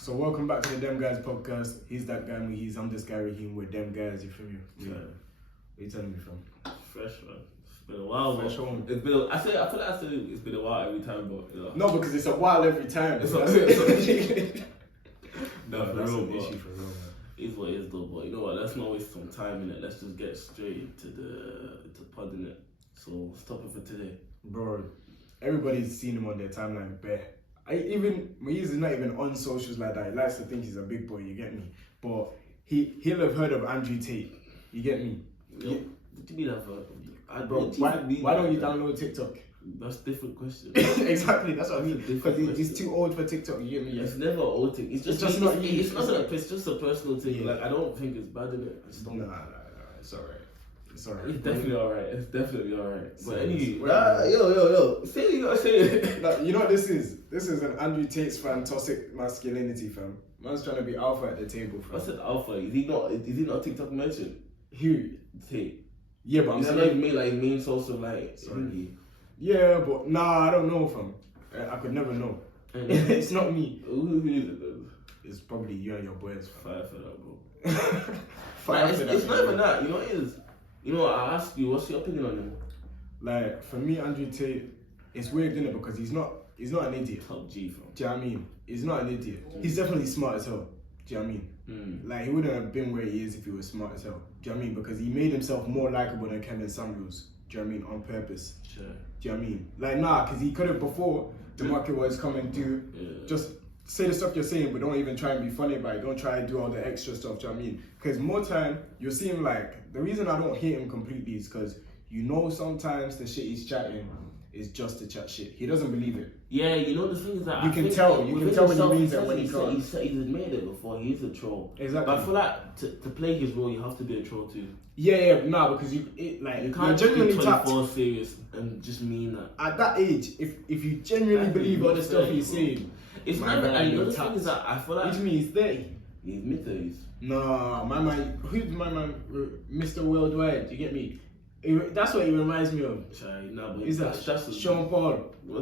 So welcome back to the Demguys podcast. He's that guy Muheez. I'm this guy Raheem. We're Demguys. You feel me? Yeah. Where you telling me from? Fresh, man. It's been a while, Fresh bro. home. It's been. I feel like I said it's been a while every time, but you know. No, because it's a while every time. It's no, for that's real, an bro. issue for real, man. It's what it is, though. But you know what? Let's not waste some time in it. Let's just get straight to the pod in it. So stop it for today, Bro, everybody's seen him on their timeline. Bare. Muheez is not even on socials like that. He likes to think he's a big boy. You get me? But he'll have heard of Andrew Tate. You get me? Yo, what do you mean I've heard of you? Bro, why don't you download TikTok? That's a different question. Exactly, that's what I mean. Different Because he's too old for TikTok. You get me? It's never an old thing. It's just not it's, you. it's not it's just a personal thing. Yeah. Like I don't think it's bad in it. I just don't. Nah, it's alright. It's alright. It's definitely alright. It's definitely alright. So But anyway, it's- yo, say it, you gotta say it. Like, you know what this is? This is an Andrew Tate's fan, toxic masculinity, fam. Man's trying to be alpha at the table, fam. I said alpha. Is he not a TikTok merchant? Who? Tate. Yeah, but I'm He's not saying... even made like main source of like. Sorry. Yeah, but nah, I don't know, fam. I could never know. It's not me. Who is it then? It's probably you and your boys, fam. Fire for that, bro. It's not even that. You know what it is? You know what, I ask you, what's your opinion on him? Like, for me, Andrew Tate, it's weird, isn't it? Because he's not an idiot. Top G, fam. Do you know what I mean? He's not an idiot. He's definitely smart as hell. Do you know what I mean? Like, he wouldn't have been where he is if he was smart as hell. Do you know what I mean? Because he made himself more likable than Kevin Samuels. Do you know what I mean? On purpose. Sure. Do you know what I mean? Like, nah, because he could have before the market was come and do just say the stuff you're saying, but don't even try and be funny about it. Don't try and do all the extra stuff. Do you know what I mean? Because more time, you'll see him like, the reason I don't hate him completely is because you know sometimes the shit he's chatting is just to chat shit. He doesn't believe it. Yeah, you know the thing is that You can tell when he means it, when he He's admitted it before. He is a troll. Exactly. But I feel like to play his role, you have to be a troll too. Yeah, nah, because you can't genuinely be tapped. 24 serious and just mean that. At that age, if you genuinely believe all the stuff he's saying, it's my never. man And you know be the thing tapped. is that I feel like What do you mean he's 30? he's mid-30s. Nah, my man, who's my man? Mr. Worldwide, you get me? That's what he reminds me of. Nah, but Is that Sean Paul? I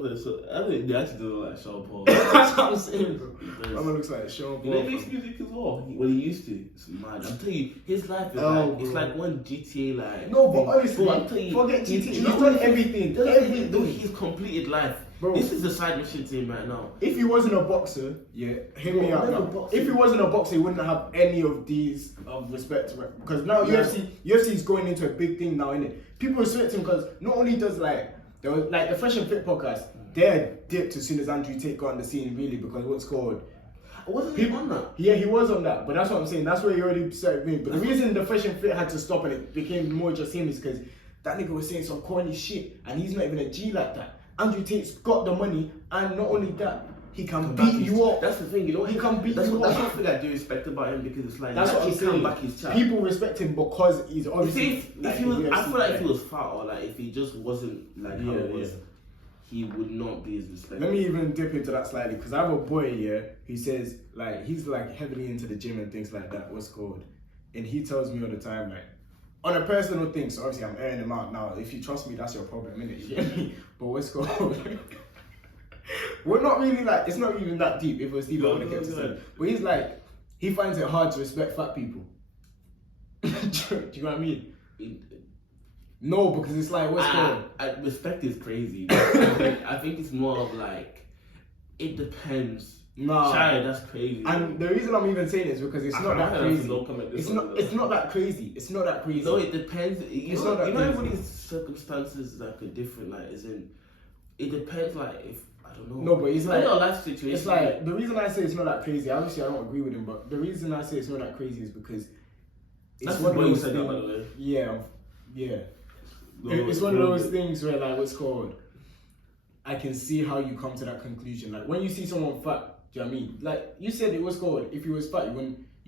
think they actually do like Sean Paul. That's what I'm saying, bro. My man looks like Sean You know, Paul. he makes music as well. When he used to, it's mad. I'm telling you, his life is it's like one GTA like. No, but honestly, bro, I'm telling you, forget GTA. He's you know done what everything. Dude, Everything. he's completed life. Bro. This is the side mission to him right now. If he wasn't a boxer, yeah, hear me out never now. boxing. If he wasn't a boxer, he wouldn't have any of these of respect, right? Because now Yeah. UFC is going into a big thing now, innit? People respect him because not only does there was like the Fresh and Fit podcast, they're dipped as soon as Andrew Tate got on the scene, really, because what's called. Wasn't he on that? Yeah, he was on that, but that's what I'm saying. That's where he already started being. But the reason the Fresh and Fit had to stop and it became more just him is because that nigga was saying some corny shit, and he's not even a G like that. Andrew Tate's got the money, and not only that, he can beat you up. That's the thing, you know. He can beat that's you what, up. That's what I do respect about him because it's like That's what I'm he can saying. back his chat. People respect him because he's obviously. If he was, I feel like if he was fat or like if he just wasn't like how it was, he would not be as respected. Let me even dip into that slightly because I have a boy here who says like he's like heavily into the gym and things like that. What's called, and he tells me all the time like. On a personal thing, so obviously I'm airing him out now. If you trust me, that's your problem, innit? You get me? But what's called? We're not really like, it's not even that deep. If it was deep, I would have kept it saying. But he's like, he finds it hard to respect fat people. Do you know what I mean? No, because it's like, what's called? Respect is crazy. I think it's more of like, it depends. Nah, Shy, that's crazy. And the reason I'm even saying it is because it's not that crazy. It's not that crazy. It's not that crazy. No, it depends. It's not that crazy. Everybody's circumstances like are different. Like, as in, it depends. Like, if I don't know. No, but it's like I know life situation. It's like the reason I say it's not that crazy. Obviously, I don't agree with him, but the reason I say it's not that crazy is because it's that's one of those said things. that, by the way. Yeah. It's one of those things where like what's called. I can see how you come to that conclusion. Like when you see someone fat. Do you know what I mean? Like you said, it was called. If he was fat, you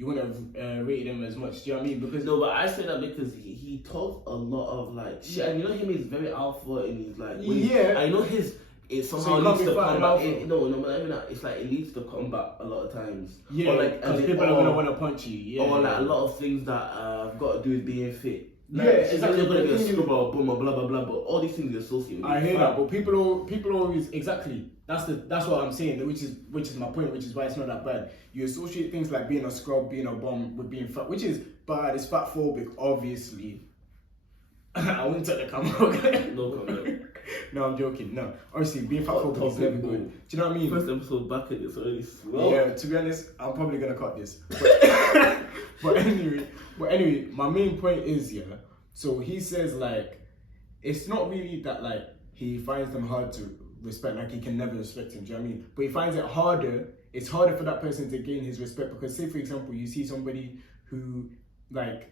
wouldn't have rated him as much. Do you know what I mean? Because no, but I say that because he talks a lot of like shit, and you know him. He's very alpha, and he's like I know his. It somehow leads to combat. It's like it leads to combat a lot of times. Yeah, or like because people are gonna want to punch you. Yeah, or like a lot of things that have got to do with being fit. Like, yeah, exactly. You're gonna get a scrubber or blah blah blah, but all these things associated. I hear that, but people always exactly. That's what I'm saying, which is my point, which is why it's not that bad. You associate things like being a scrub, being a bum with being fat, which is bad. It's fat phobic, obviously. I wouldn't take the camera. No comment. No, I'm joking. No, obviously being fat phobic is never good. Do you know what I mean? First episode back at it's already slow. Yeah, to be honest, I'm probably gonna cut this. But anyway, my main point is so he says like it's not really that like he finds them hard to respect, like he can never respect him, do you know what I mean? But he finds it harder, it's harder for that person to gain his respect because say for example you see somebody who like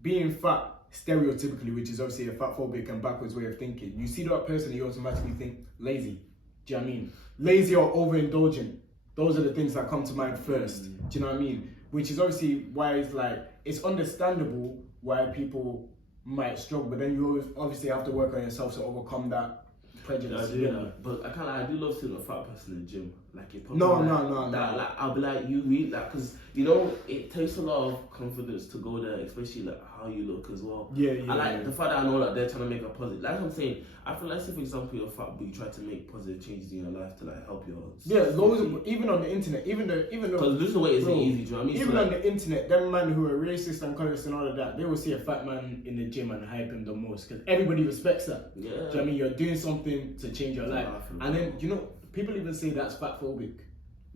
being fat stereotypically, which is obviously a fat phobic and backwards way of thinking, you see that person you automatically think lazy, do you know what I mean? Lazy or overindulgent, those are the things that come to mind first, do you know what I mean? Which is obviously why it's like, it's understandable why people might struggle, but then you always obviously have to work on yourself to overcome that prejudice. Yeah, I do that. But I do love seeing a fat person in the gym. Like, it no. Like, I'll be like, you read that, because, you know, it takes a lot of confidence to go there, especially like how you look as well. Yeah. And like the fact that I know that they're trying to make a positive, like I'm saying, I feel like, say for example, you're fat, but you try to make positive changes in your life to like help your. Yeah, those even on the internet, even though because losing weight isn't easy. Do you know what I mean? Even on the internet, them man who are racist and colorist and all of that, they will see a fat man in the gym and hype him the most because everybody respects that. Yeah. Do you know what I mean? You're doing something to change your life, and then you know people even say that's fat phobic.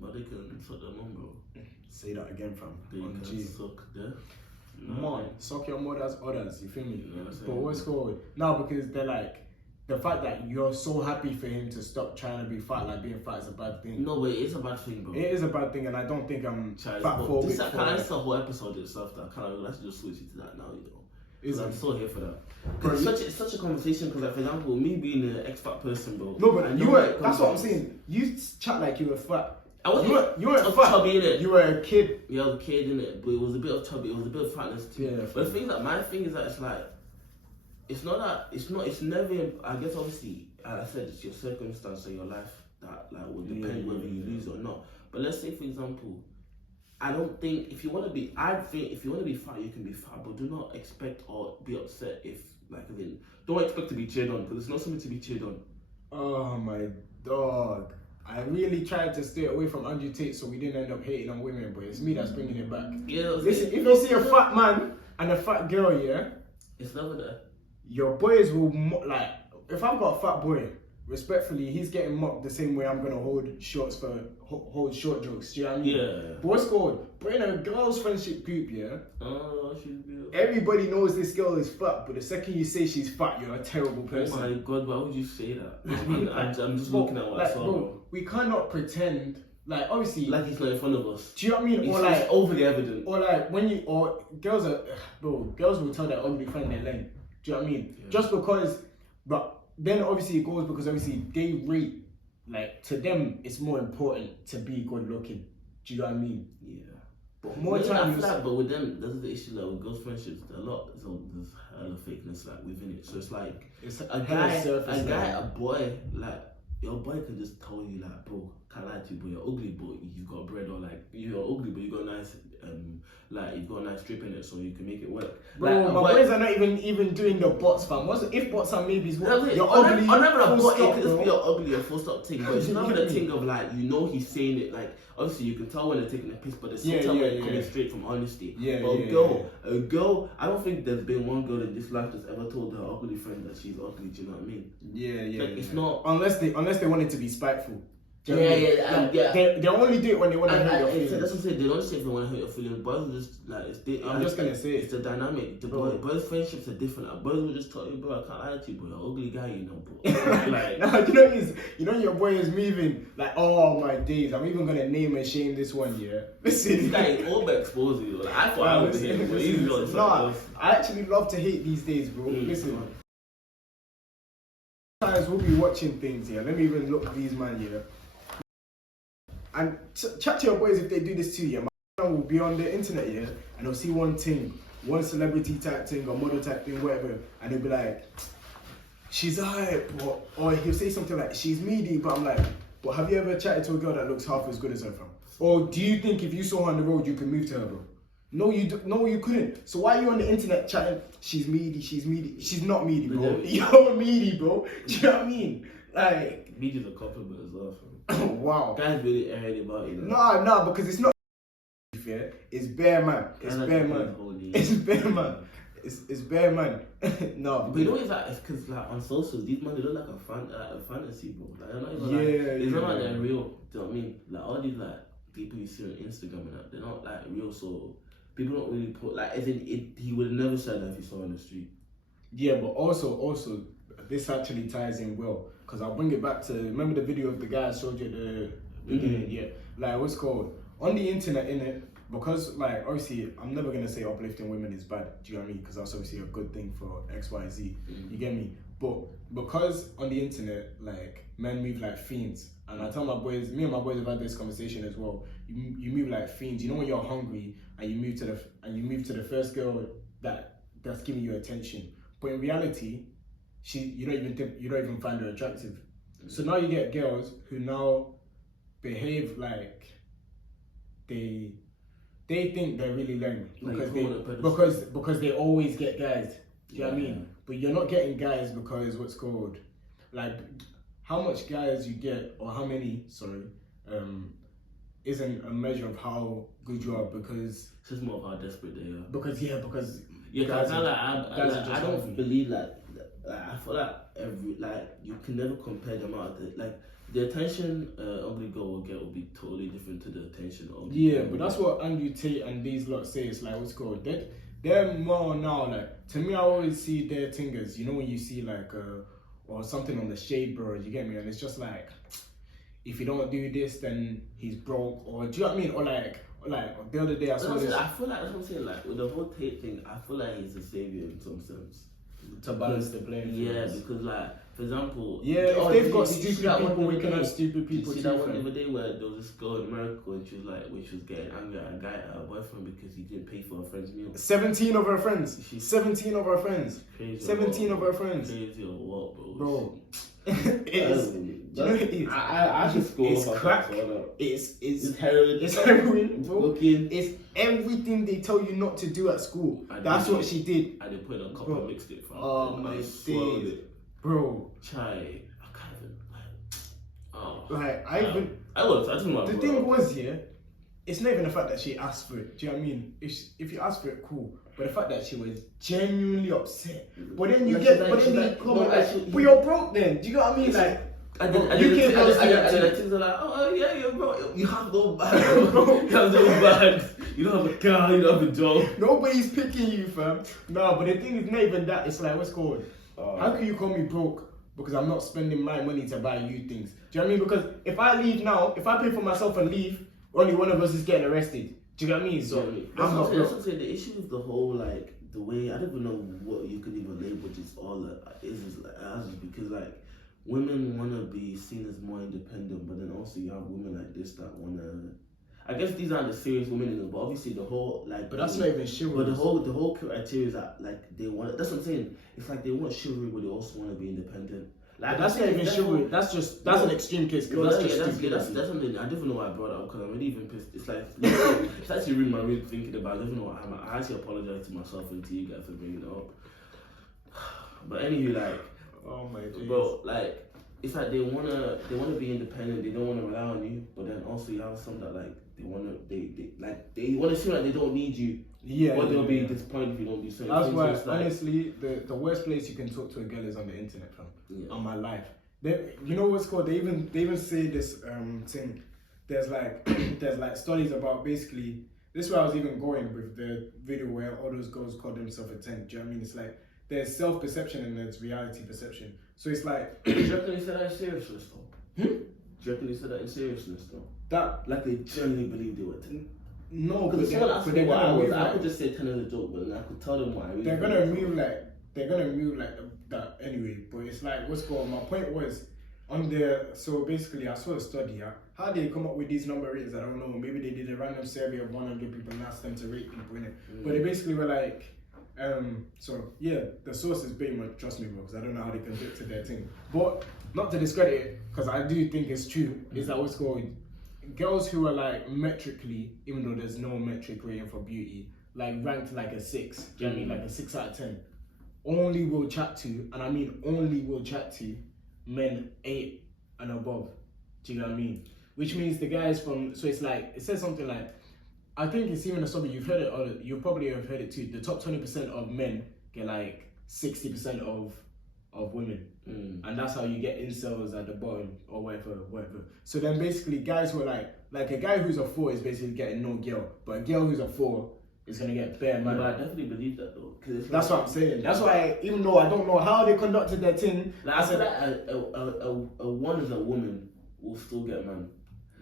But they can suck their mum, bro. Say that again, fam. They can suck their mom. Suck your mother's orders. You feel me? Yeah, but what's called now because they're like. The fact that you're so happy for him to stop trying to be fat, like being fat is a bad thing. No, but it is a bad thing, bro. It is a bad thing, and I don't think I'm fat phobic. This is a whole episode itself that let's just switch it to that now, you know. I'm so here for that. Bro, it's such a conversation because, like, for example, me being an ex-fat person, bro. No, but you were. That's what I'm saying. You chat like you were fat. You weren't fat. Chubby, innit? You were a kid. Yeah, I was a kid, innit? But it was a bit of chubby. It was a bit of fatness too. Yeah. But the thing that my thing is that it's like, it's never. I guess obviously, as I said, it's your circumstance or your life that like will depend whether you lose or not. But let's say, for example, I think if you want to be fat, you can be fat, but do not expect or be upset if don't expect to be cheered on because it's not something to be cheered on. Oh my dog. I really tried to stay away from Andrew Tate so we didn't end up hating on women, but it's me that's bringing it back. Yeah, listen, if you see a fat man and a fat girl, it's never there. Your boys will if I've got a fat boy, respectfully, he's getting mocked the same way I'm gonna hold short jokes. Do you know what I mean? Yeah. But what's called? But in a girls' friendship group, oh, she's beautiful. Everybody knows this girl is fat, but the second you say she's fat, you're a terrible person. Oh my god, why would you say that? I'm just looking at what I saw. Bro, we cannot pretend. Like obviously, like he's not in front of us. Do you know what I mean? It's overly evident. Or like girls will tell their ugly friend their length. Do you know what I mean? Yeah. Just because, but then obviously it goes because obviously they rate, like to them it's more important to be good looking. Do you know what I mean? Yeah. But more times, but with them, there's the issue like with girls' friendships. There's hella fakeness like within it. So it's like a boy, like your boy can just tell you like, bro, can't lie to you, but you're ugly, but you've got bread, or like you're ugly, but you got nice. You've got a nice strip in it, so you can make it work. Bro, my boys are not even doing the bots, fam. If bots are maybes, you're ugly. I never a bot. It could just be an ugly or full stop thing, but it's not the thing of like he's saying it like obviously you can tell when they're taking a piss, but there's sometimes when it's coming straight from honesty. A girl. I don't think there's been one girl in this life that's ever told her ugly friend that she's ugly. Do you know what I mean? It's not unless they want it to be spiteful. They only do it when they want to hurt your feelings. That's what I'm saying. They don't say if they want to hurt your feelings. Boys will just I'm just gonna say it's the dynamic. Boys' friendships are different. Boys will just tell you, bro, I can't lie to you, bro. You're an ugly guy, you know, bro. you know your boy is moving like, oh my days. I'm even gonna name and shame this one. Listen, this guy is all but exposing you. Like, I thought I was him, but he's not. I actually love to hate these days, bro. Listen. Sometimes we'll be watching things Let me even look at these man and chat to your boys if they do this too, My man will be on the internet, and they'll see one celebrity type thing or model type thing, whatever, and they'll be like, she's hype, or he'll say something like, she's meaty, but I'm like, well, have you ever chatted to a girl that looks half as good as her, fam? Or do you think if you saw her on the road, you could move to her, bro? No, you couldn't. So why are you on the internet chatting? She's meaty. She's not meaty, bro. You're meaty, bro. Do you know what I mean? Like, meaty's a compliment as well. Wow. Guys really airing about it. Nah, because it's not. It's bare man. It's bare man. It's bare man. It's bare man. No. But you know it's like, it's because like on socials, these men they look like a fantasy, bro. Like they're not even it's not like they're real. Do you know what I mean? Like all these like people you see on Instagram and that, they're not like real. So people don't really put like as in it. He would never say that if he saw on the street. Yeah, but also this actually ties in well because I'll bring it back to remember the video of the guy I showed you at the beginning. Yeah, like what's called on the internet, innit? Because like obviously I'm never gonna say uplifting women is bad, do you know what I mean? Because that's obviously a good thing for XYZ, you get me? But because on the internet like men move like fiends, and I tell my boys, me and my boys have had this conversation as well. You move like fiends. You know when you're hungry and you move to the first girl that's giving you attention, but in reality, you don't even find her attractive. So now you get girls who now behave like they think they're really learning because they always get guys. Do you know what I mean? But you're not getting guys because what's called like how much guys you get or how many isn't a measure of how good you are because it's just more of how desperate they are. Because I don't believe like I feel like you can never compare them out. Like the attention ugly girl will get will be totally different to the attention of but that's what Andrew Tate and these lot say. It's like what's called they're more now like to me. I always see their tingers. You know when you see like or something on the shade, bro. You get me? And it's just like if you don't do this, then he's broke. Or do you know what I mean? Or like the other day I saw this. I feel like that's what I'm saying. Like with the whole Tate thing, I feel like he's a savior in some sense. To balance the blame. Yeah, because like for example, if they've got stupid people, we can have stupid people. See that one the other day where there was this girl in America and she was getting angry at a guy, at her boyfriend because he didn't pay for her friend's meal. 17 of her friends. Crazy 17 of her friends. Crazy or what, bro? I just score. It's crack. It's heroin. It's heroin, bro. It's everything they tell you not to do at school. That's what she did. And they put in a cup and mixed it. Oh my days, bro. Chai, I can't even the thing was, it's not even the fact that she asked for it. Do you know what I mean? If you ask for it, cool. But the fact that she was genuinely upset. But then you but you're broke then. Do you know what I mean? Like, and the things are like, oh yeah, you're broke. You have no bag, bro. You have no bag. You don't have a car. You don't have a job. Nobody's picking you, fam. No, but the thing is not even that. It's like, what's called? How can you call me broke? Because I'm not spending my money to buy you things. Do you know what I mean? Because if I leave now, if I pay for myself and leave, only one of us is getting arrested. Do you know what I mean? So I'm not. That's what I'm saying. The issue is the whole like the way I don't even know what you could even label just all that is because like women want to be seen as more independent, but then also you have women like this that want to. I guess these aren't the serious women in it, but obviously the whole like. But that's not even chivalry. But the whole criteria is that like they want. That's what I'm saying. It's like they want chivalry, but they also want to be independent. Like that's not even chivalry. That's an extreme case. That's something I don't even know why I brought up because I'm really even pissed. It's like it's actually really my real thinking about. I don't even know why I actually apologize to myself and to you guys for bringing it up. But anyway, like, oh my days. Bro, like it's like they wanna be independent. They don't wanna rely on you, but then also you have some that like they wanna seem like they don't need you. Or they'll be disappointed if you don't do certain things. That's why, like, honestly, the worst place you can talk to a girl is on the internet, fam. On my life. You know what's called? They even say this thing. There's like studies about basically. This is where I was even going with the video where all those girls call themselves a 10. Do you know what I mean? It's like there's self-perception and there's reality perception. So it's like. Do you reckon they said that in seriousness though? Do you reckon they said that in seriousness though? That like they genuinely believe they were 10. No, because someone asked me why I could just say 10 as a joke, but then I could tell them why. They're gonna move like that anyway. But it's like what's called. My point was on the so basically I saw a study. How they come up with these number rates? I don't know. Maybe they did a random survey of 100 people and asked them to rate people in it. But they basically were like, so yeah, the source is pretty much trust me, bro, because I don't know how they conducted their thing. But not to discredit it, because I do think it's true. Is that what's called? Girls who are like metrically, even though there's no metric rating for beauty, like ranked like a 6. Do you know what I mean? Like a 6 out of 10. Only will chat to, and I mean only will chat to men 8 and above. Do you know what I mean? Which means the guys from, so it's like, it says something like, I think it's even a story, you've heard it, or you probably have heard it too. The top 20% of men get like 60% of women. And that's how you get incels at the bottom or whatever. So then basically guys who are like a guy who's a 4 is basically getting no girl, but a girl who's a 4 is gonna get bare man. But I definitely believe that though. That's what I'm saying. That's why, even though I don't know how they conducted their thing, like I said that a 1 as a woman will still get man.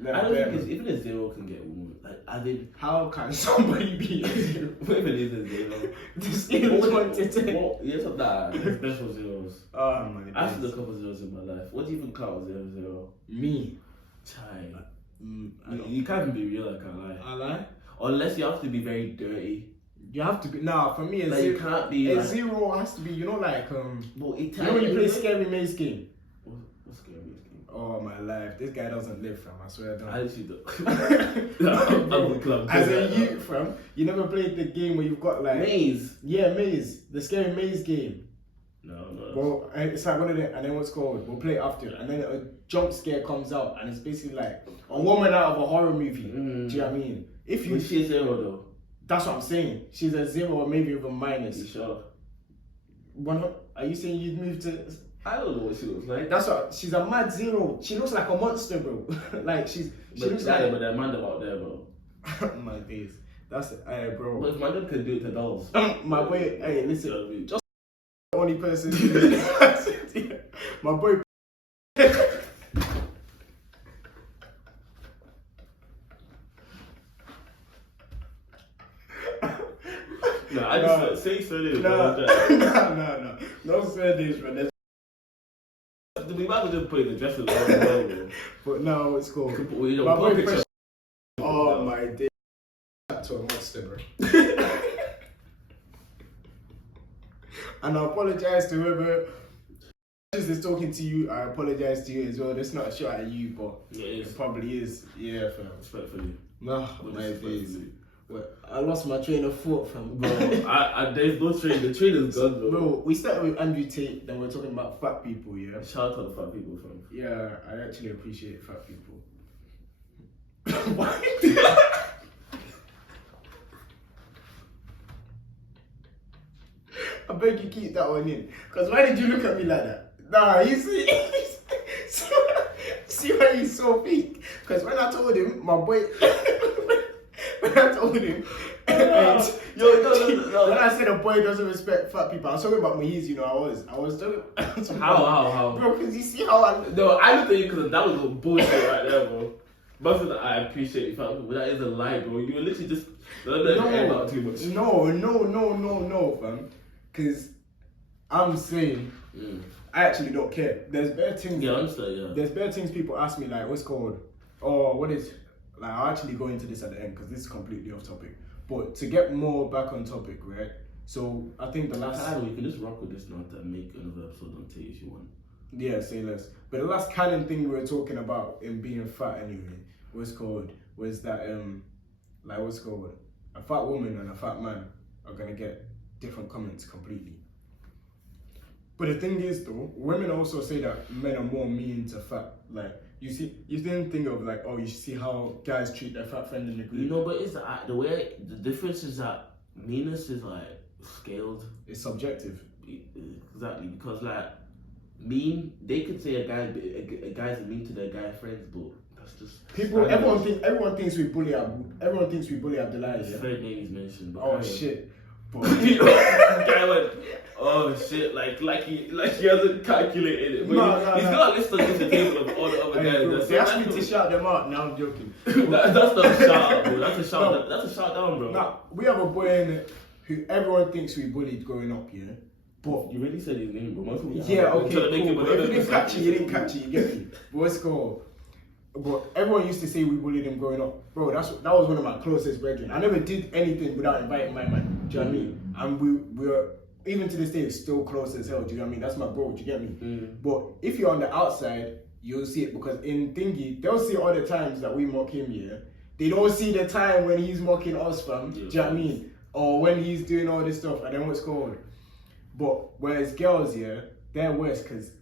I don't think it's, even a 0 can get a woman. Like I did. How can somebody be a 0? Whatever it is a 0. This is 1 to 10. Well, yes, nah. There's special zeros. Oh my god. I've seen a couple zeros in my life. What do you even count 0? Me. Chai. You can't even be real. I can't lie. I lie. Unless you have to be very dirty. You have to be. Nah, for me, like, you can't be. A like, 0 has to be. You know, like But you know when you play Scary Maze game. What's Scary Maze game? Oh my life, this guy doesn't live, fam. I swear I don't. I actually don't. I'm a club. As a youth, fam, you never played the game where you've got like Maze. Yeah, Maze, the Scary Maze game. No. Well, it's like one of them, and then what's called? We'll play it after, and then a jump scare comes out, and it's basically like a woman out of a horror movie. Do you know what I mean? If you, she's 0 though. That's what I'm saying. She's a 0 or maybe with a minus. You sure? Are you saying you'd move to? I don't know what she looks like. That's what. She's a mad 0. She looks like a monster, bro. Like she looks like. But that man out there, bro. My days. That's it, bro. But if my dad could do it to dolls. My boy, hey, listen. You know what I mean? Just the only person. My boy. No, I just say surnames. No. No surnames, bro. We might as well just put the dresses on. But no, it's cool. My boy picture. Oh my day. To a monster, bro. And I apologize to whoever is talking to you. I apologize to you as well. That's not a shot at you, but it probably is. Yeah, fam. Respectfully. No, my days. Well, I lost my train of thought, fam. Bro, there's no train. The train is gone, bro. Bro, we started with Andrew Tate, then we're talking about fat people, yeah? Shout out to the fat people, fam. Yeah, I actually appreciate fat people. I beg you keep that one in. Because why did you look at me like that? Nah, you see? See why he's so fake? Because when I told him, my boy... When I told him, no. When I said a boy doesn't respect fat people, I was talking about Muheez, you know, I was talking How? Bro, because you see how I... No, I looked at you because that was a bullshit right there, bro. Most of that, I appreciate fat people, but that is a lie, bro. You were literally just... No, too much. No, fam. Because I'm saying, I actually don't care. There's better things... Yeah, I understand, yeah. There's better things people ask me, like, what's called? Or what is... Like, I'll actually go into this at the end because this is completely off topic. But to get more back on topic, right? So I think the last... I don't know, you can just rock with this now and make another episode on Tate if you want. Yeah, say less. But the last canon thing we were talking about in being fat anyway, was that, like, what's called? A fat woman and a fat man are going to get different comments completely. But the thing is though, women also say that men are more mean to fat. Like, you didn't think of like, oh, you see how guys treat their fat friend in the group. You know, but it's the difference is that meanness is like scaled. It's subjective. Exactly, because like mean, they could say a guy's mean to their guy friends, but that's just people. Everyone thinks we bully Abdullah. His third name is mentioned. Oh shit. Guy went, oh shit, like he hasn't calculated it. But he's got a list on the table of all the other guys. They asked me to shout them out. Now I'm joking. That's not a shout out, bro. That's a shout. That's a shout down, bro. Nah, we have a boy in it who everyone thinks we bullied growing up, yeah. But you really said his name, bro. Yeah, okay, cool. But if you didn't catch it, you didn't catch it. You get me? But what's called? But everyone used to say we bullied him growing up. Bro, that was one of my closest brethren. I never did anything without inviting my man. Do you know what I mean? And we were, even to this day, still close as hell. Do you know what I mean? That's my bro. Do you get me? But if you're on the outside, you'll see it. Because in Thingy, they'll see all the times that we mock him, yeah? They don't see the time when he's mocking us, fam. Do you know what I mean? or when he's doing all this stuff, and then what's called. But whereas girls, yeah, they're worse because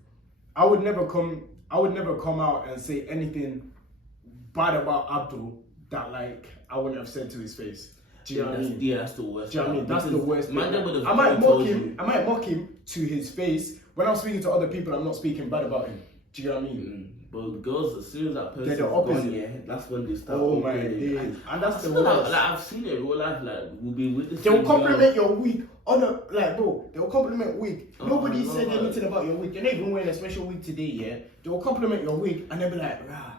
I would never come out and say anything bad about Abdul that like I wouldn't have said to his face. Do you know what I mean? Yeah, that's the worst. Do you know what I mean? That's the worst. I might mock him to his face. When I'm speaking to other people, I'm not speaking bad about him. Do you know what I mean? But girls, as soon as that person's they're the opposite. gone, yeah, that's when they start. Oh my days. And that's the worst. Like I've seen it in real life. Like we'll be with the. They'll compliment your wig on a bro. They'll compliment wig. Nobody said anything about your wig. You're not even wearing a special wig today, yeah. They'll compliment your wig and they'll be like, rah.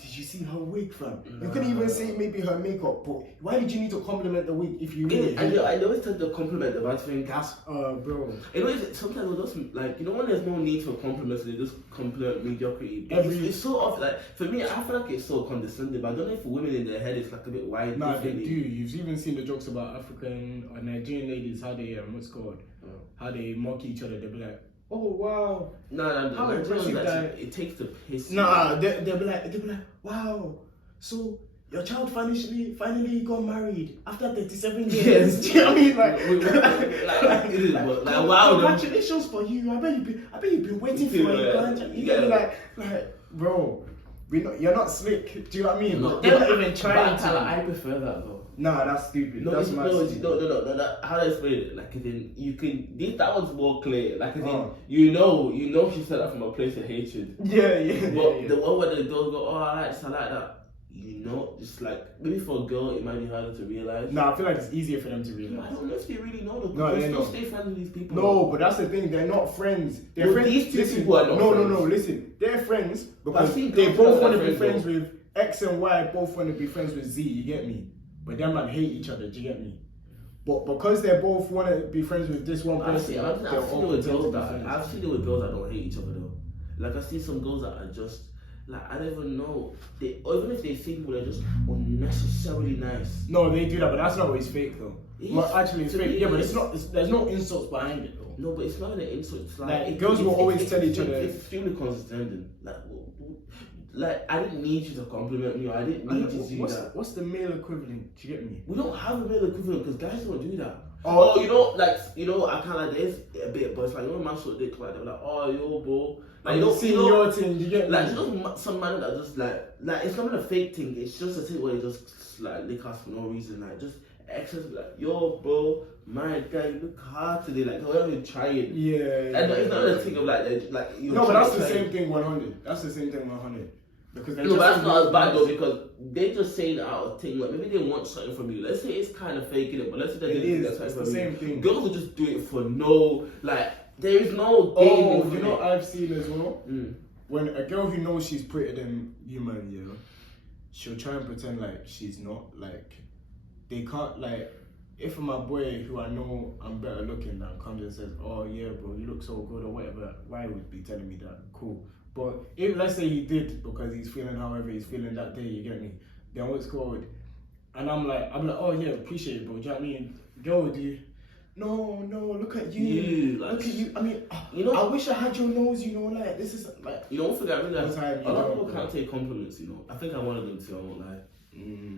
Did you see her wig, fam? You couldn't even say maybe her makeup, but why did you need to compliment the wig if you really hate it? I always tend to compliment them. I think that's bro. You know, sometimes it doesn't like when there's no need for compliments, they just compliment mediocrity. It's so off. Like for me, I feel like it's so condescending. But I don't know if for women in their head it's like a bit wide. Nah, they do. You've even seen the jokes about African or Nigerian ladies how they what's called how they mock each other. They'll be like, oh wow. No, how impressive that it takes the piss. Nah, they'll be like, wow. So your child finally got married after 37 years. Do you know what I mean? Like wow. Congratulations for you. I bet you've been waiting for your grandchild. You get me like bro. You're not slick. Do you know what I mean? They're not even trying to. I prefer that though. Nah, that's stupid. No, that's no. How do I explain it? Like, then you can. That one's more clear. Like, then you know, she said that from a place of hatred. Yeah. But the one where the girls go, oh, I like that. You know, just like maybe for a girl, it might be harder to realize. No, I feel like it's easier for them to realize. I don't know if they really know though. No, they still stay friends with these people. No, but that's the thing. They're not friends. They're friends. These two people are not friends. No. Listen, they're friends because they both want to be friends with X and Y. Both want to be friends with Z. You get me? But them man hate each other. Do you get me? But because they both want to be friends with this one person, I've seen it with girls that don't hate each other though. Like I see some girls that are just. Like, I don't even know. Even if they see people, they're just unnecessarily nice. No, they do that, but that's not always fake, though. Well, actually, it's fake. Yeah, but it's not. There's no insults behind it, though. No, but it's not an insult. It's like girls will always tell each other. It's extremely condescending. Like, I didn't need you to compliment me. Or I didn't need you to do that. What's the male equivalent? Do you get me? We don't have a male equivalent because guys don't do that. Oh, I kind of like this a bit, but it's like, man sort dick like they're like, oh, yo, bro. Like, you don't see your thing, you get like, some man that just like it's not even a fake thing, it's just a thing where they just like lick us for no reason, like just excess, like, yo, bro, my guy, you look hard today, like, however you try it. Yeah. And it's not a thing of like you. No, but that's the same thing 100. That's the same thing 100. Because no, but that's not as bad though, because they just say that out of thing, like maybe they want something from you. Let's say it's kind of faking it, but let's say they didn't get something from you. Same thing. Girls will just do it for no, like, there is no game. You know what I've seen as well? When a girl who knows she's prettier than you, man, yeah, she'll try and pretend like she's not. Like, they can't, like, if my boy who I know I'm better looking than comes and says, oh yeah, bro, you look so good or whatever, why would be telling me that? Cool. But if, let's say he did because he's feeling however he's feeling that day, you get me? Then what's called? And I'm like, oh yeah, appreciate it, bro. Do you know what I mean? Girl, do you? No, look at you. Look at you. I mean, you know, I wish I had your nose, you know, like, this is like... You don't forget, really, a lot of people can't take compliments, you know. I think I'm one of them too, I won't lie.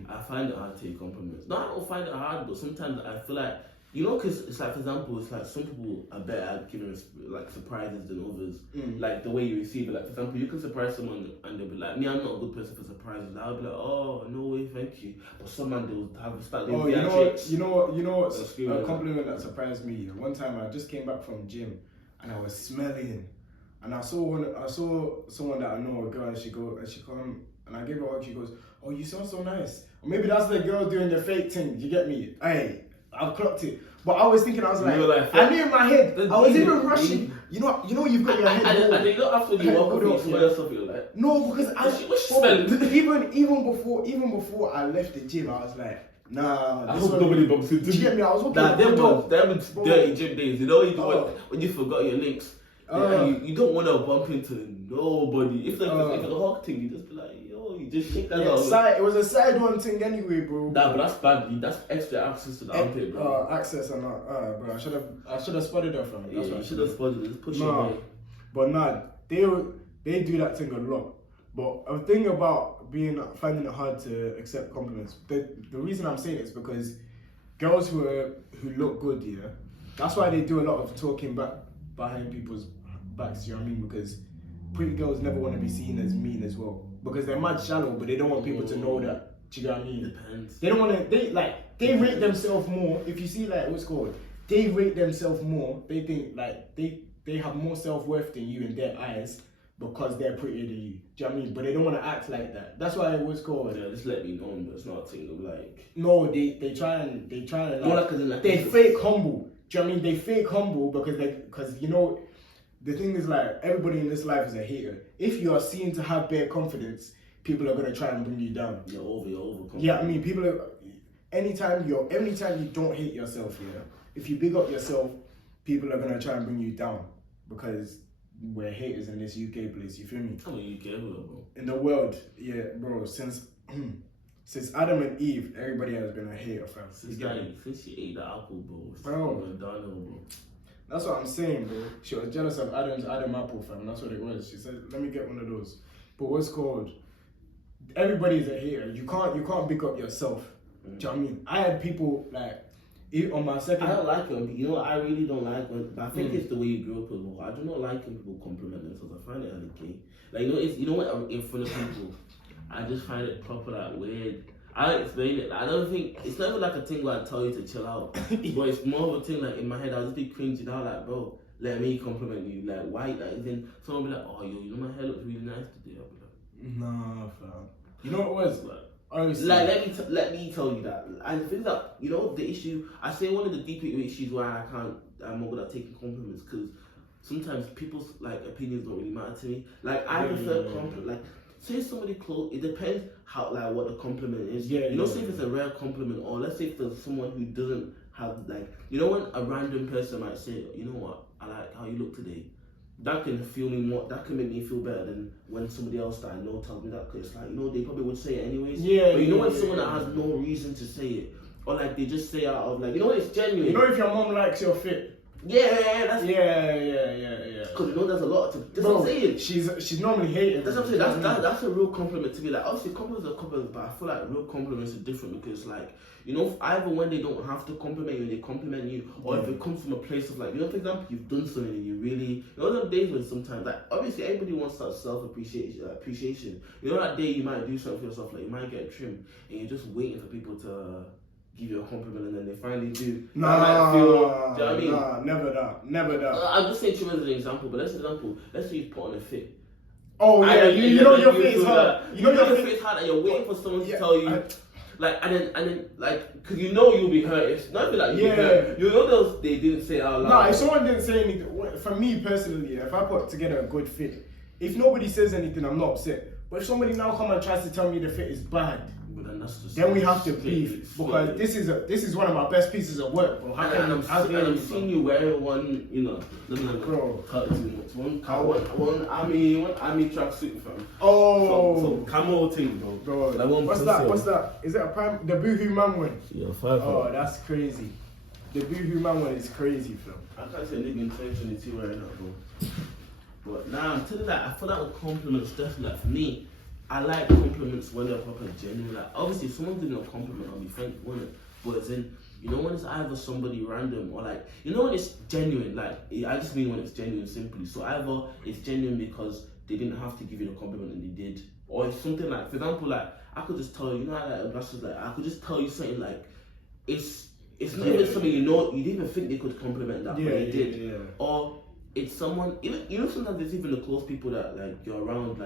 I find it hard to take compliments. No, I don't find it hard, but sometimes I feel like, you know, because it's like, for example, it's like some people are better at giving like surprises than others. Like the way you receive it. Like, for example, you can surprise someone and they'll be like, me, I'm not a good person for surprises. I'll be like, oh, no way, thank you. But some man, they'll have start doing you know what's a compliment that surprised me? One time I just came back from gym and I was smelling. And I saw someone that I know, a girl, and she come and I gave her a hug. She goes, oh, you smell so nice. Or maybe that's the girl doing the fake thing. You get me? Hey, I've clocked it. But I was thinking, I was like, I knew in my head, I was even rushing. You know, you've got your head. And they don't after you walk up, you smell something like. No, because even before I left the gym, I was like, nah. I hope nobody bumps into me. Do you get me? I was walking. Them dirty gym days. You know, when you forgot your links. You don't want to bump into nobody. If it's a hug thing, you just be like, yo, you just shake that out. It was a side one thing anyway, bro. Nah, but that's bad. That's extra access to the armpit, bro. Access and not, bro. I should have spotted that from. Yeah, you should have spotted it. Just put your way. But nah, they do that thing a lot. But a thing about finding it hard to accept compliments. The reason I'm saying it is because girls who look good, yeah. That's why they do a lot of talking back behind people's backs. You know what I mean? Because pretty girls never want to be seen as mean as well, because they're mad shallow, but they don't want people to know that. Do you know what I mean? Depends. They don't want to. They rate themselves more. If you see what's called, they rate themselves more. They think they have more self-worth than you in their eyes because they're prettier than you. Do you know what I mean? But they don't want to act like that. That's why it was called. Yeah, just let me know, but it's not a thing of like. No, they try and they fake humble. Do you know what I mean? They fake humble because you know, the thing is everybody in this life is a hater. If you are seen to have bare confidence, people are gonna try and bring you down. You're over. Yeah, I mean, people are. Anytime you don't hate yourself, yeah. If you big up yourself, people are gonna try and bring you down because we're haters in this UK place. You feel me? I'm a UK bro. In the world, yeah, bro. Since Adam and Eve, everybody has been a hater, fam. Since she ate the apple, bro. Bro. That's what I'm saying, bro. She was jealous of Adam apple, fam. That's what it was. She said, "Let me get one of those." But what's called? Everybody's a hater. You can't big up yourself. Do you know what I mean? I had people on my second. I don't like them. You know, I really don't like them. But I think it's the way you grew up as well. I do not like when people compliment themselves. I find it hella gay. Like, you know when I'm in front of people, I just find it proper weird. I explain it. I don't think it's never like a thing where I tell you to chill out, but it's more of a thing in my head. I'll just be cringing out bro, let me compliment you. Why? Then someone will be like, oh yo, you know my hair looks really nice today. I'll be like, nah, fam. You know what it was? Honestly. Let me tell you that. And the thing that, you know, the issue, I say one of the deeper issues why I'm not good at taking compliments, because sometimes people's opinions don't really matter to me. I prefer compliment. Say somebody close. It depends how what the compliment is. Yeah. You know, say if it's a rare compliment, or let's say if there's someone who doesn't have you know, when a random person might say, you know what, I like how you look today. That can make me feel better than when somebody else that I know tells me that, because you know, they probably would say it anyways. Yeah. But you know when someone that has no reason to say it, or they just say out of you know, it's genuine. You know, if your mom likes your fit. Yeah. Because you know, there's a lot to. That's what I'm saying. She's normally hated. That's what I'm saying. That's a real compliment to me. Obviously, compliments are compliments, but I feel like real compliments are different because, you know, either when they don't have to compliment you, they compliment you, or if it comes from a place of you know, for example, you've done something and you really, you know, them days when sometimes obviously everybody wants that appreciation. You know, that day you might do something for yourself, you might get a trim, and you're just waiting for people to give you a compliment, and then they finally do. Do you know what I mean? Nah, never that. I'm just saying trim as an example, but let's say you put on a fit. Oh yeah, you know your fit is hard. You know your fit is hard, and you're waiting for someone to tell you. And then, because you know you'll be hurt. It's not like you'll be hurt. You know those they didn't say out loud. No, if someone didn't say anything, for me personally, if I put together a good fit, if nobody says anything, I'm not upset. But if somebody now come and tries to tell me the fit is bad, then we have to beef, because this is one of my best pieces of work, bro. I'm seeing you wearing one, you know, bro, cut too much. One army tracksuit, fam. Oh, so camo thing, bro. What's that? Is it the Boohoo Man one? Yeah, 5. Oh, that's crazy. The Boohoo Man one is crazy, fam. I can't say a nigga in 2022 wearing that, bro. But nah, I'm telling you that I feel like with compliments, definitely for me. I like compliments when they're proper genuine. Obviously, if someone gives me a compliment, I'll be thankful, innit? But it's you know, when it's either somebody random or you know, when it's genuine, I just mean when it's genuine simply. So either it's genuine because they didn't have to give you the compliment and they did, or it's something for example, I could just tell you, you know, I could just tell you something it's not even something you know, you didn't even think they could compliment that, but they did. Yeah. Or it's someone, even, you know, sometimes it's even the close people that you're around,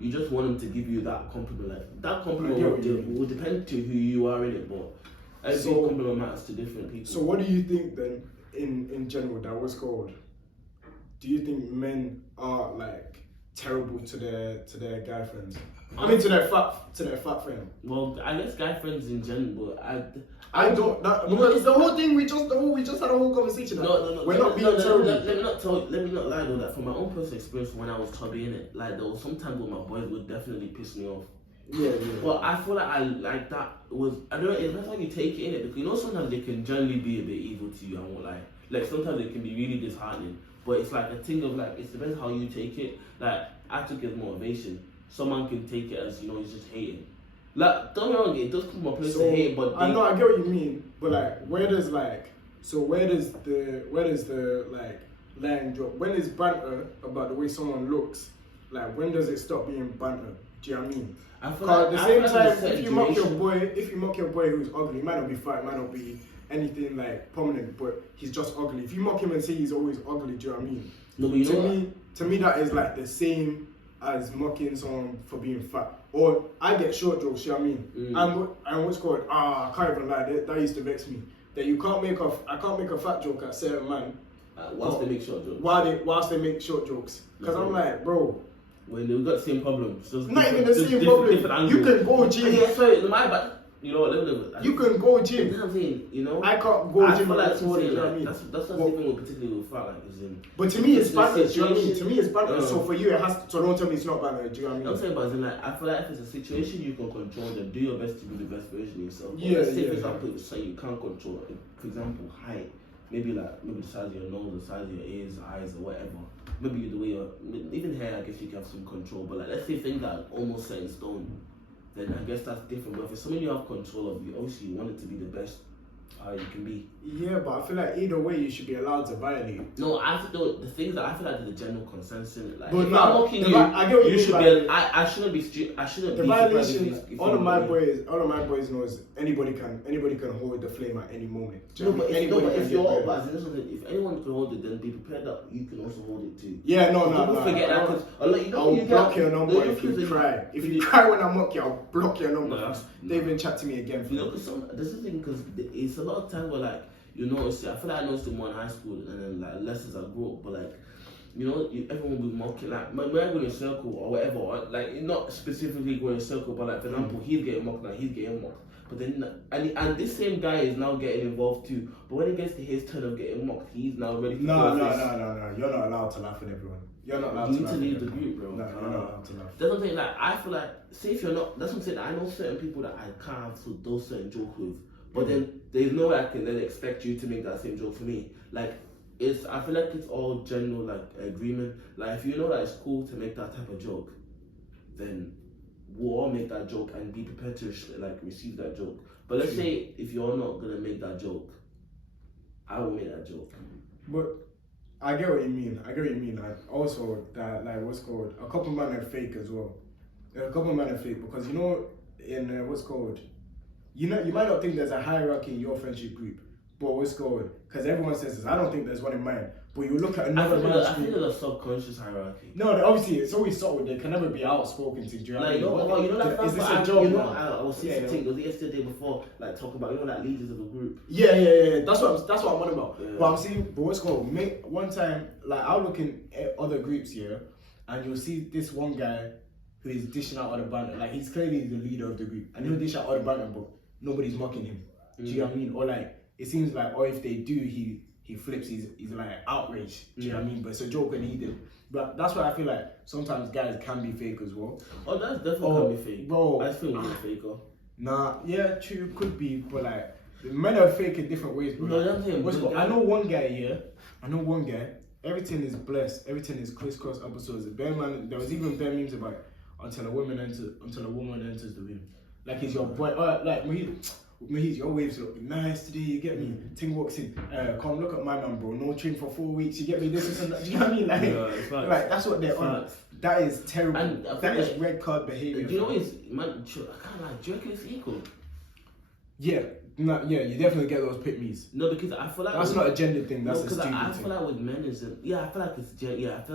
you just want them to give you that compliment. That compliment will depend to who you are in it, but every compliment matters to different people. So what do you think then, in general, that was called? Do you think men are terrible to their guy friends? I mean, to their fat friend. Well, I guess guy friends in general, but I don't. It's the whole thing. We just had a whole conversation. No. We're not being terrible. Let me not lie though. That from my own personal experience, when I was chubby in it, there was sometimes when my boys would definitely piss me off. Yeah. But I feel that was, I don't know. It depends how you take it in it, because you know sometimes they can generally be a bit evil to you. I won't lie. Sometimes it can be really disheartening. But it's a thing of it depends how you take it. I took it as motivation. Someone can take it as, you know, he's just hating. Like, don't get me wrong, it does come up place to hate, but I know, I get what you mean, but like, where does the like line drop? When is banter about the way someone looks? Like, when does it stop being banter? Do you know what I mean? I feel at the same time, if you mock your boy who's ugly, he might not be fat, might not be anything like prominent, but he's just ugly. If you mock him and say he's always ugly, do you know what I mean? No, but to me that is like the same as mocking someone for being fat. Or I get short jokes, you know what I mean? And what's called, I can't even lie, that used to vex me. That I can't make a fat joke at certain man. Whilst they make short jokes. Whilst they make short jokes. Because I'm like, bro. Well, we've got the same problem. Not even the same problem. You can go gym. Yeah, sorry, my bad. You know what? You can go gym. You know what I'm saying? You know? I can't go gym. That's what I mean. That's not even particularly with fat, like, is in. But to me, it's banter. Do you know what I mean? To me, it's banter. So for you, it has to. So don't tell me it's not banter. Do you know what I mean? I'm saying, but like, I feel like if it's a situation you can control, then do your best to be the best version of yourself. Yeah, let's say, for example, it's something you can't control. For example, height. Maybe the size of your nose, the size of your ears, eyes, or whatever. Maybe the way even hair, I guess you can have some control. But like, let's say things that are almost set in stone, then I guess that's different. But if it's something you have control of, you obviously want it to be the best you can be. Yeah, but I feel like either way you should be allowed to violate. No, I feel the things that I feel like the general consensus. Like, but if I'm mocking you, I get what you should be. I shouldn't be. I shouldn't the be. Violation. All of my boys know is anybody can hold the flame at any moment. No, but if anyone can hold it, then be prepared that you can also hold it too. Yeah, no. People forget that because I'll block your number if you cry. If you cry when I mock you, I'll block your number. They even chat to me again. You know, because there's the thing, because it's a lot of times where like, you know, I feel like I noticed it more in high school and then like lessons I grew up, but like, you know, everyone will be mocking, like, when I go in a circle or whatever, like, not specifically going in a circle, but like, for example, he's getting mocked, like, he's getting mocked. But then, and this same guy is now getting involved too. But when it gets to his turn of getting mocked, he's now ready to No. You're not allowed to laugh at everyone. You're not allowed to laugh. You need to leave the group, bro. No, you're not allowed to laugh. That's what I'm saying, like, I feel like, say if you're not, that's what I'm saying, I know certain people that I can't have those certain jokes with. But then, there's no way I can then expect you to make that same joke for me. Like, I feel like it's all general, like, agreement. Like, if you know that it's cool to make that type of joke, then we'll all make that joke and be prepared to like receive that joke. But let's say if you're not gonna make that joke, I will make that joke. But I get what you mean. Like, also that, like, what's called, a couple men are fake as well. A couple men are fake because, you know, in what's called, you know, you might not think there's a hierarchy in your friendship group, but what's called, because everyone says this, I don't think there's one in mine. But you look at another man's I think there's a subconscious hierarchy. No, obviously it's always subtle. They can never be outspoken to. Do you know what I mean? You know, like, is this a job? You know, I was thinking, was it yesterday before, like, talk about, you know, like, leaders of a group. Yeah. That's what I'm on about. Yeah. But I'm saying, but what's called, one time, like, I'll look in other groups here, and you'll see this one guy who is dishing out all the banter. Like, he's clearly the leader of the group, and he'll dish out all the banter, but nobody's mocking him. Do you know what I mean? Or like, it seems like, or if they do, he flips, he's like outraged. Do you know what I mean? But it's a joke and he did. But that's why I feel like sometimes guys can be fake as well. Oh, that's definitely can be fake. Bro, I feel like a faker. Nah, yeah, true, could be, but like, men are fake in different ways, bro. No, I know one guy here. Everything is blessed. Everything is crisscross episodes. There was even bare memes about it, until a woman enters the room. Like, he's your boy. Like, Muheez, your waves look nice today, you get me? Ting walks in, come look at my man, bro. No train for 4 weeks, you get me? This and that. Do you know what I mean? Like that's what they're on. That is terrible. And that is red card behavior. Do you know what is, man? I can't lie. Do you reckon it's equal? Yeah, you definitely get those pick me's. No, because I feel like that's not a gender thing. That's a stupid thing. I feel like with men is I feel like it's general,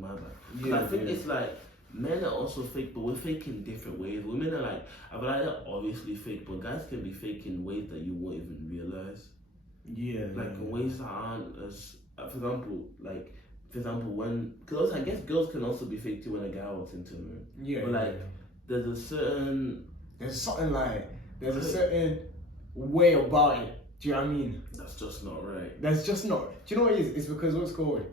my bad. Yeah, I think it's like, men are also fake, but we're fake in different ways. Women are like, I feel like they're obviously fake, but guys can be fake in ways that you won't even realize. Yeah. Like, in ways that aren't as, for example, when, because I guess girls can also be fake too when a guy walks into a room. Yeah. But like, there's a certain way about it. Do you know what I mean? That's just not right. That's just not. Do you know what it is? It's because what's called,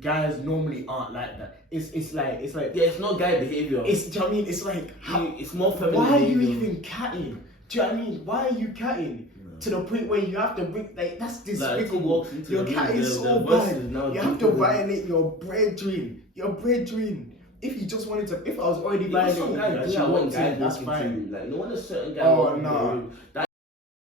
guys normally aren't like that. It's like yeah, it's not guy behavior. Do you know what I mean? It's like, it's more feminine. Why are you even catting? Do you know what I mean? Why are you catting? To the point where you have to bring, like, that's despicable. Your cat is so bad. You have to violate your brethren. if you just wanted to, if I was already buying some it, guy and do she that one walked guy in, that's walking fine. to, like, no one a certain guy. Oh no. That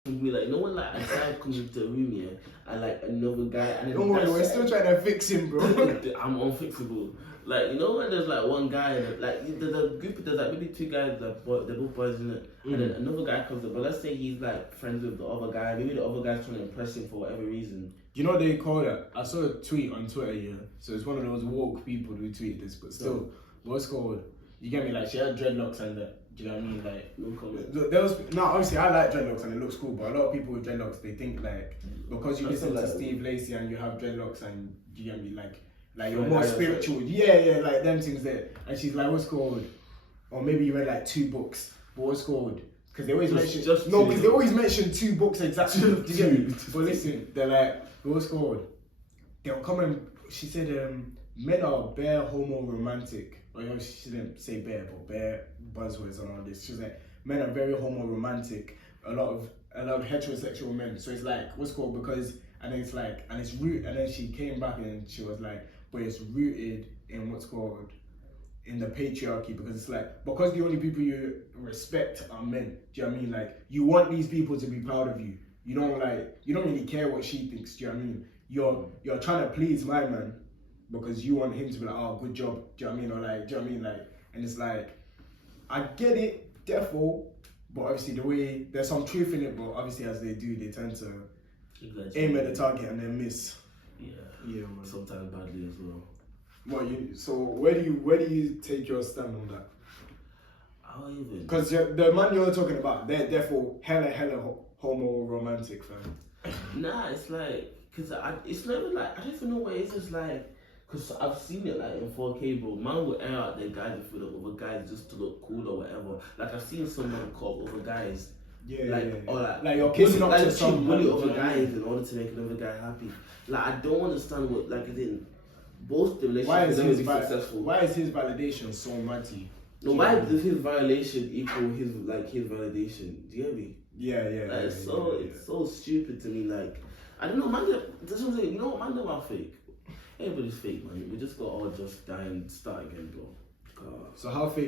would be like, no one like a guy comes into the room here and like another guy. And don't worry, we're still trying to fix him, bro. I'm unfixable. Like, you know when there's like one guy and like there's a group, there's like maybe two guys that they're both boys in it, and then another guy comes up. But let's say he's like friends with the other guy. Maybe the other guy's trying to impress him for whatever reason. You know what they call it? I saw a tweet on Twitter, yeah. So it's one of those woke people who tweet this, but still, what's called? You get me? Like she had dreadlocks and that. Do you know what I mean? Like No comment. there was obviously I like dreadlocks and it looks cool, but a lot of people with dreadlocks they think like because you listen to Steve Lacy and you have dreadlocks and you get me like you're more spiritual. Yeah, like them things there. And she's like, what's called? Or maybe you read like 2 books, but what's called? Because they always mention because they always mention 2 books exactly. Do you get me? But listen, they're like, what's called? They'll come and she said, men are bare homo romantic. Or she didn't say bare, but bare buzzwords and all this. She's like, men are very homo romantic. A lot of heterosexual men. So it's like, what's called? Because and it's like, and it's root. And then she came back and she was like, but it's rooted in what's called in the patriarchy, because it's like, because the only people you respect are men. Do you know what I mean? Like, you want these people to be proud of you. You don't really care what she thinks. Do you know what I mean? You're trying to please my man because you want him to be like, oh, good job. Do you know what I mean? Or like, do you know what I mean? Like, and it's like, I get it, defo, but obviously the way there's some truth in it, but obviously as they do, they tend to aim at the target and then miss. Yeah, man. Sometimes badly as well. So where do you take your stand on that? How even? Because the man you're talking about, they're therefore hella homo romantic, fam. Nah, it's like, cause it's never like, I don't even know what it is. It's like, cause I've seen it like in 4K, bro. Man will air out their guys for the other guys just to look cool or whatever. Like I've seen someone call other guys. Or like you're kissing up to some bully other guys in order to make another guy happy. Like I don't understand what, like, as in both the relationships be successful. Why is his validation so mighty? No, why does his violation equal his validation? Do you get me? Yeah. Like, it's so stupid to me. Like, I don't know, man. That's what I'm saying. You know what, man? They're not fake. Everybody's fake, man. We just got all just die and start again, bro. God. So how fake